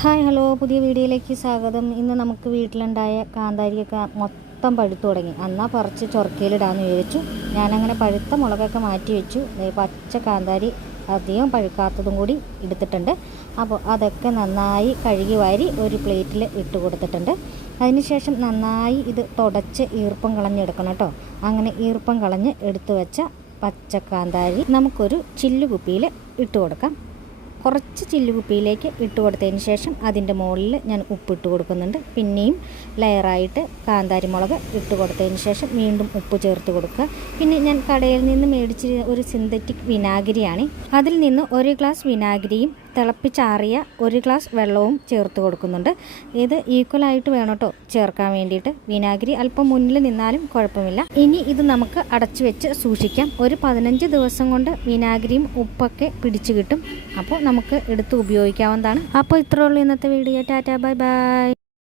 Hi hello, പുതിയ വീഡിയോയിലേക്ക് സ്വാഗതം. ഇന്ന് നമുക്ക് വീട്ടിലുണ്ടായ കാന്താരിയൊക്കെ മൊത്തം പഴുത്തു തുടങ്ങി. എന്നാൽ പറിച്ച് ചൊറക്കയിലിടാമെന്ന് വിചാരിച്ചു. ഞാനങ്ങനെ പഴുത്ത മുളകൊക്കെ മാറ്റി വെച്ചു. പച്ച കാന്താരി അധികം പഴുക്കാത്തതും കൂടി എടുത്തിട്ടുണ്ട്. അപ്പോൾ അതൊക്കെ നന്നായി കഴുകി വാരി ഒരു പ്ലേറ്റിൽ ഇട്ട് കൊടുത്തിട്ടുണ്ട്. അതിനുശേഷം നന്നായി ഇത് തുടച്ച് ഈർപ്പം കളഞ്ഞെടുക്കണം കേട്ടോ. അങ്ങനെ ഈർപ്പം കളഞ്ഞ് എടുത്തു വെച്ച പച്ച കാന്താരി നമുക്കൊരു ചില്ലുകുപ്പിയിൽ ഇട്ട് കൊടുക്കാം. കുറച്ച് ചില്ലുകുപ്പിയിലേക്ക് ഇട്ട് കൊടുത്തതിന് ശേഷം അതിൻ്റെ മുകളിൽ ഞാൻ ഉപ്പിട്ട് കൊടുക്കുന്നുണ്ട്. പിന്നെയും ലെയറായിട്ട് കാന്താരി മുളക് ഇട്ട് കൊടുത്തതിന് ശേഷം വീണ്ടും ഉപ്പ് ചേർത്ത് കൊടുക്കുക. പിന്നെ ഞാൻ കടയിൽ നിന്ന് മേടിച്ച ഒരു സിന്തറ്റിക് വിനാഗിരിയാണ്. അതിൽ നിന്ന് 1 ഗ്ലാസ് വിനാഗിരിയും തിളപ്പിച്ചാറിയ 1 ഗ്ലാസ് വെള്ളവും ചേർത്ത് കൊടുക്കുന്നുണ്ട്. ഇത് ഈക്വലായിട്ട് വേണം കേട്ടോ ചേർക്കാൻ വേണ്ടിയിട്ട്. വിനാഗിരി അല്പം മുന്നിൽ നിന്നാലും കുഴപ്പമില്ല. ഇനി ഇത് നമുക്ക് അടച്ചു വെച്ച് സൂക്ഷിക്കാം. ഒരു 15 ദിവസം കൊണ്ട് വിനാഗിരിയും ഉപ്പൊക്കെ പിടിച്ചു കിട്ടും. അപ്പോൾ നമുക്ക് എടുത്ത് ഉപയോഗിക്കാവുന്നതാണ്. അപ്പോൾ ഇത്രയേ ഉള്ളൂ ഇന്നത്തെ വീഡിയോ. Tata, bye bye.